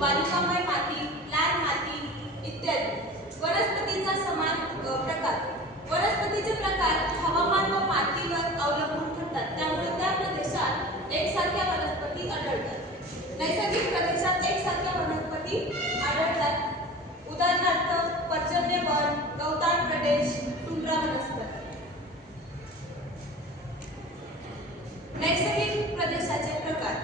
वालुकामय माती, लाल माती इत्यादी. वनस्पतीचा समान प्रकार. वनस्पतीचे प्रकार हवामान व मातीवर अवलंबून ठरतात, त्यामुळे त्या प्रदेशात एकसारख्या वनस्पती आढळतात. नैसर्गिक प्रदेशात एकसारख्या वनस्पती आढळतात. उदाहरणार्थ पर्जन्य वन, गवताळ प्रदेश, टुंड्रा वनस्पती. नैसर्गिक प्रदेशाचे प्रकार.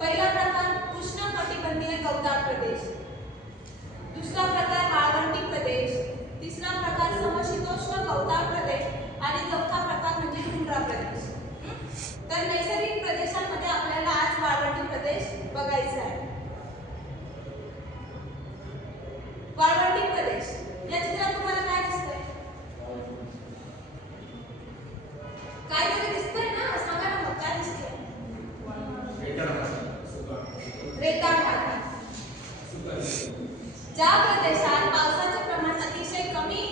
पहिला प्रकार उष्णकटिबंधीय गवताळ प्रदेश. दुसरा प्रकार वाळवंटी प्रदेश. तिसरा प्रकार समशीतोष्ण गवताळ प्रदेश आणि चौथा प्रकार म्हणजे टुंड्रा प्रदेश. तर नैसर्गिक प्रदेशांमध्ये आपल्याला आज वाळवंटी प्रदेश बघायचा आहे. वाळवंटी प्रदेश. या चित्रात तुम्हाला काय दिसतंय? काय तरी दिसतंय ना, सांगा ना मग काय दिसतंय? रेताळ माती. ज्या प्रदेशात पावसाचे प्रमाण अतिशय कमी,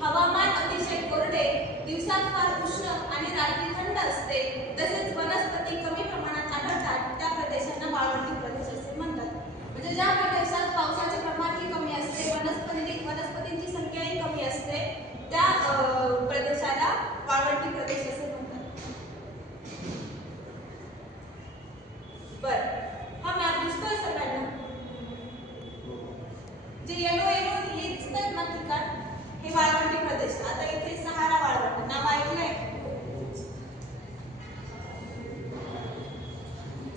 हवामान अतिशय कोरडे, दिवसात फार उष्ण आणि रात्री थंड असते, तसेच वनस्पती कमी प्रमाणात आढळतात, त्या प्रदेशांना वाळवंटी प्रदेश असे म्हणतात. म्हणजे ज्या प्रदेशात पावसाचे प्रमाणही कमी असते, वनस्पतींची संख्याही कमी असते, त्या प्रदेशाला वाळवंटी प्रदेश असे म्हणतात. बरं, हा मॅप दिसतोय सगळ्यांना? जे येलो हे दिसतात ना ठिकाण, हे वाळवंटी प्रदेश. आता इथे सहारा वाळवंट नाव ऐकलंय?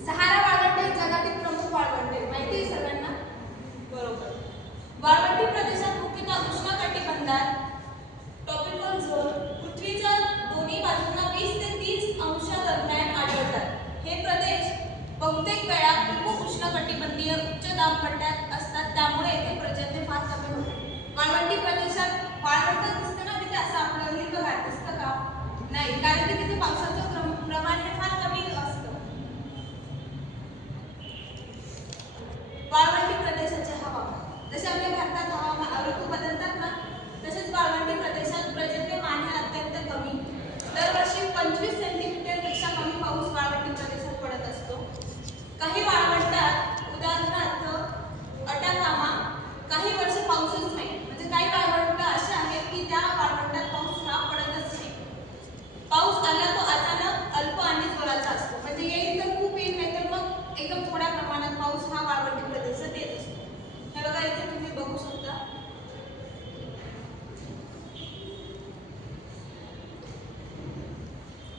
सहारा वाळवंट हे जगातील प्रमुख वाळवंट आहे, माहिती आहे सगळ्यांना? बरोबर. वाळवंटी प्रदेशात मुख्यतः उष्णकटिबंधात ट्रॉपिकल झोन पृथ्वीच्या दोन्ही बाजूंना 20 ते 30 अंश दरम्यान आढळतात. हे प्रदेश बहुतेक वेळा उपोष्णकटिबंधीय उच्च दाब पट्ट्यात असतात, त्यामुळे येथे पर्जन्य फार कमी होते. वाळवंटी प्रदेशात वाळवंट दिसतं ना तिथे, असं आपलं हिरवंगार दिसतं का? नाही, कारण की तिथे पावसाचं प्रमाण हे फार कमी असतं. वाळवंटी प्रदेशाचे हवामान. जसे आपल्या भारतात हवामान ऋतू बदलतात ना, तसेच वाळवंटी प्रदेशात पर्जन्यमान हे अत्यंत कमी. दरवर्षी 25 सेंटीमीटर पेक्षा कमी पाऊस वाळवंटी प्रदेशात पडत असतो. काही वाळवंटात उदाहरणार्थ अटाकामा काही वर्ष पाऊसच नाही. म्हणजे काही वाळवंट असे आहेत की त्या वाळवंटात पाऊस हा पडतच नाही. पाऊस आला तो अचानक, अल्प आणि जोराचा असतो. म्हणजे येईल तर खूप येईल, नाही तर मग एकदम थोड्या प्रमाणात पाऊस हा वाळवंटी प्रदेशात येत असतो. हे बघा इथे तुम्ही बघू शकता.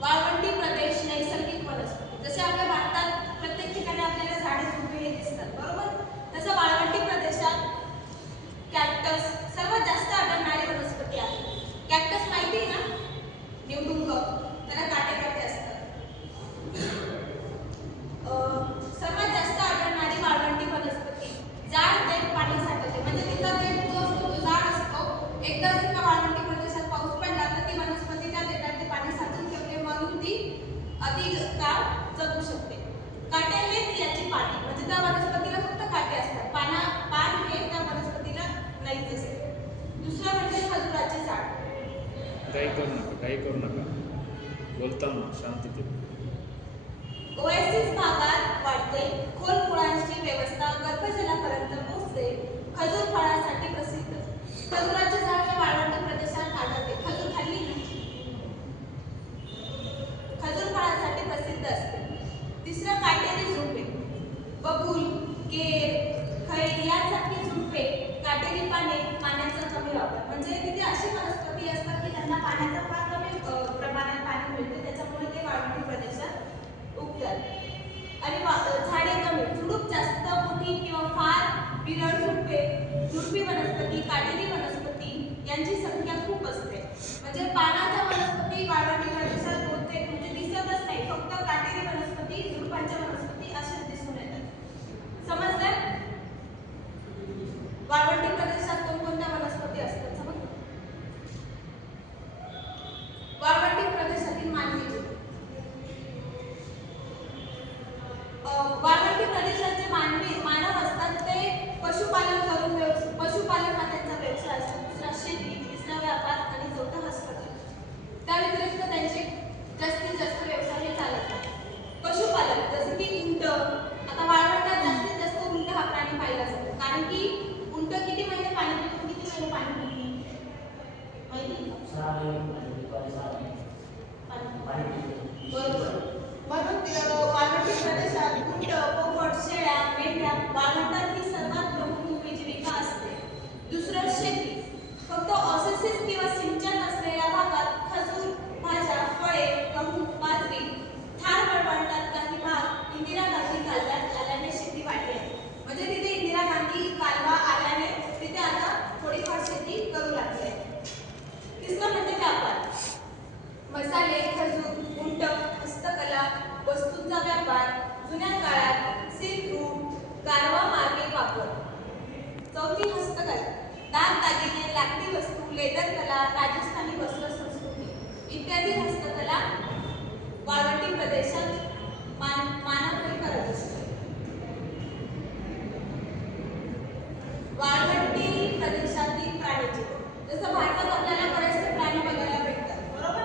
वाळवंटी प्रदेश नैसर्गिक वनस्पती. जसे आपल्या भारतात प्रत्येक ठिकाणी आपल्याला झाडे झुडपे हे दिसतात, बरोबर? तसं वाळवंटी प्रदेशात कॅक्टस सर्वात जास्त आढळणारी वनस्पती आहे. कॅक्टस माहिती आहे ना? निवडुंग, त्याला काटे काटे असतात. सर्वात जास्त आढळणारी वाळवंटी वनस्पती जाड देठ पाणी साठवते. म्हणजे तिचा देठ जो असतो तो जाड असतो. एकदा जर का वाळवंटी प्रदेशात पाऊस पडला तर ती वनस्पती त्या देठात ते पाणी साठवून ठेवते, म्हणून ती अधिक काळ जगू शकते. काटे हेच याची पाने. म्हणजे त्या वनस्पतीला फक्त काटे असतात, पान हे त्या वनस्पतीला नाहीच असते. दुसरं म्हणजे खजुराचे झाड. काही करू नका बोलताना शांततेत. ओएसिस भागात वाढते, खोल मुळांची व्यवस्था गर्भजलापर्यंत पोहोचते. खजूर फळासाठी प्रसिद्ध. खजुराचे झाड हे वाळवंटी प्रदेशात आढळते. खजूर खाल्ली ना? खजूर फळासाठी प्रसिद्ध असते. तिसरं काटेरी झुडपे. बबूल, केर, खैर यांसारखी झुडपे, काटेरी पाने, पाण्याचा कमी वापर. म्हणजे तिथे अशी वनस्पती असतात की त्यांना पाण्याचा फार कमी प्रमाणात पाणी मिळते, त्याच्यामुळे ते वाळवंटी प्रदेशात उगतात. आणि झाडे कमी, झुडूप जास्त मोठी किंवा फार विरळ झुडपे, झुडपी वनस्पती, काटेरी वनस्पती, बरोबर. म्हणून वाळवंटी प्रदेशात उंट, पोपट, शेळ्या, मेंढ्या, वाळवंटात ही सर्वात प्रमुख उपजीविका असते. दुसरं शेती. फक्त ऑसेसिस किंवा सिंचन असलेल्या भागात खजूर, भाज्या, फळे, गहू, बाजरी, थार वाळवंटात काही भाग इंदिरा गांधी कालव्यात आल्याने शेती वाढली आहे. म्हणजे तिथे इंदिरा गांधी कालवा आल्याने तिथे आता थोडीफार शेती करू लागली आहे. तिसरं म्हणजे व्यापार. मसाले, खजूर, उंट, हस्तकला, वस्तूंचा व्यापार, जुन्या काळात सिल्क रूट, कारवा मार्गे वापर. चौथी हस्तकला. दागदागिने, लाकडी वस्तू, लेदर कला, राजस्थानी वस्त्र संस्कृती इत्यादी हस्तकला वाळवंटी प्रदेशात मानव हे करत असते. वाळवंटी प्रदेशातील प्राणी जीवन. जसं भारतात आपल्याला बरेचसे प्राणी बघायला भेटतात, बरोबर?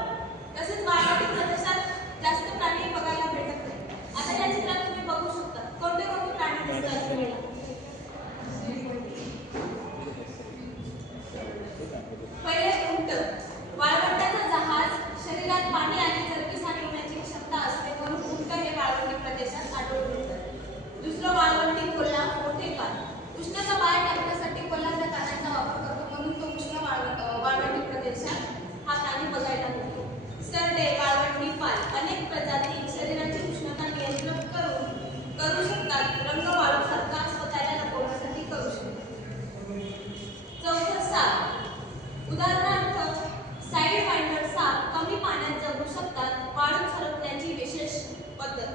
तसेच वाळवंटी प्रदेशात जास्त प्राणी बघायला भेटत नाही. आता या चित्रात तुम्ही बघू शकता कोणते कोणते प्राणी दिसतात तुम्हाला. पहिले उंट. वाळवंटाचा जहाज शरीरात पाणी आणि चरबी साठवण्याची क्षमता असते म्हणून उंट हे वाळवंटी प्रदेशात आढळून येतात. दुसरं वाळवंटी कोल्हा, मोठे कान. उष्णता बाहेर टाकण्यासाठी कोल्हाच्या कानांचा वापर करतो म्हणून तो उष्ण वाळवंटी प्रदेशात हा प्राणी बघायला मिळतो. सरडे, वाळवंटी पाल. अनेक प्रजाती शरीराची उष्णता नियंत्रित करू शकतात. रंग वाळूसारखा स्वतःला लपवण्यासाठी करू शकतात. चौथं साप. उदाहरणार्थ साईड फाइंडर साप कमी पाण्यात जगू शकतात. वाळूत सरकण्याची विशेष पद्धत.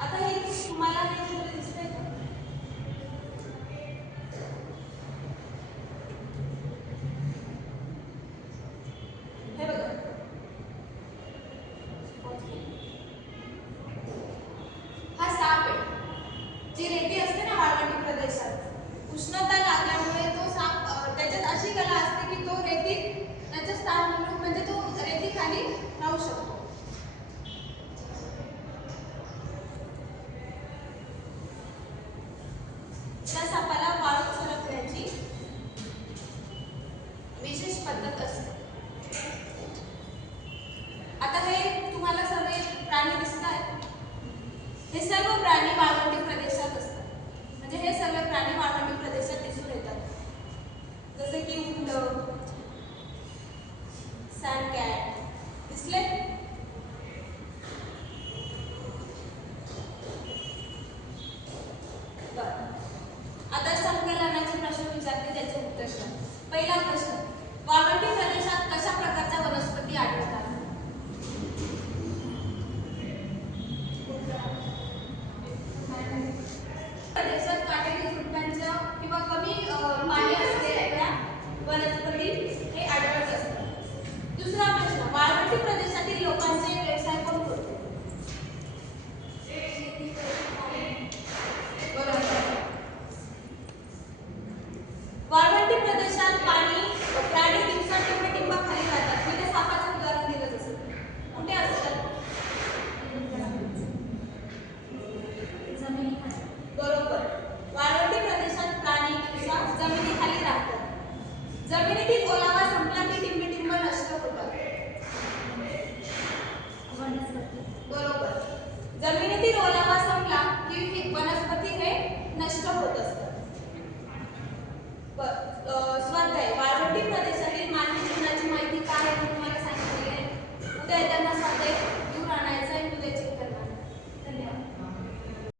आता हे तुम्हाला हे चित्र दिसतंय का? हे बघा. हा साप आहे. जी रेती असते ना वाळवंटी प्रदेशात, उष्णता लागल्यामुळे तो साप त्याच्यात अशी कला असते की तो रेतीत त्याचं स्थान म्हणून म्हणजे तो रेतीखाली राहू शकतो. त्या सापाला वाळूत सरकण्याची विशेष पद्धत असते. आता हे तुम्हाला सर्व प्राणी दिसत आहेत. हे सर्व प्राणी वाळवंटी प्रदेशात असतात. म्हणजे हे सर्व प्राणी वाळवंटी प्रदेशात दिसून येतात. जसे की उंट, सँड कॅट दिसले. आता संकलनाचे प्रश्न विचारते, त्याचे उत्तर द्या. पहिला प्रश्न. वाळवंटी प्रदेशात कशा प्रकारच्या वनस्पती आढळतात? प्रदेशात